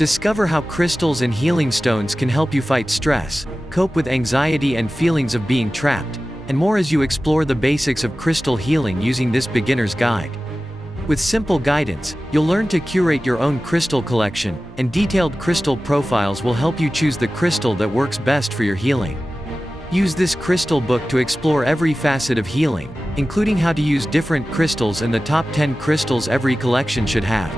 Discover how crystals and healing stones can help you fight stress, cope with anxiety and feelings of being trapped, and more as you explore the basics of crystal healing using this beginner's guide. With simple guidance, you'll learn to curate your own crystal collection, and detailed crystal profiles will help you choose the crystal that works best for your healing. Use this crystal book to explore every facet of healing, including how to use different crystals and the top 10 crystals every collection should have.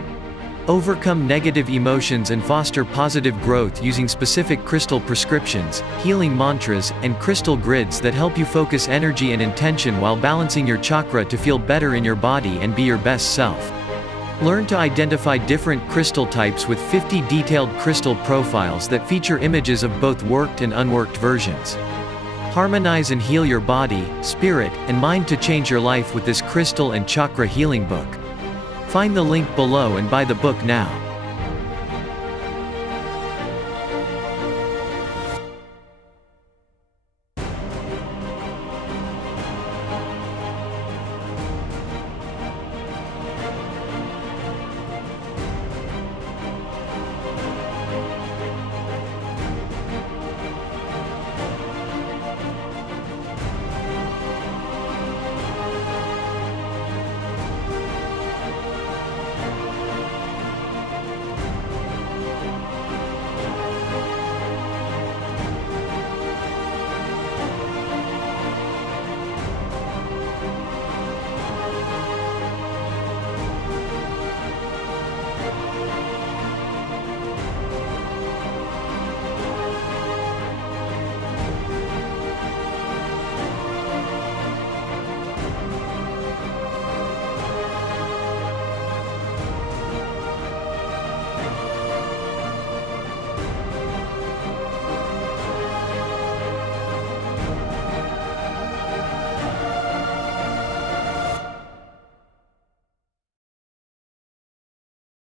Overcome negative emotions and foster positive growth using specific crystal prescriptions, healing mantras, and crystal grids that help you focus energy and intention while balancing your chakra to feel better in your body and be your best self. Learn to identify different crystal types with 50 detailed crystal profiles that feature images of both worked and unworked versions. Harmonize and heal your body, spirit, and mind to change your life with this crystal and chakra healing book. Find the link below and buy the book now.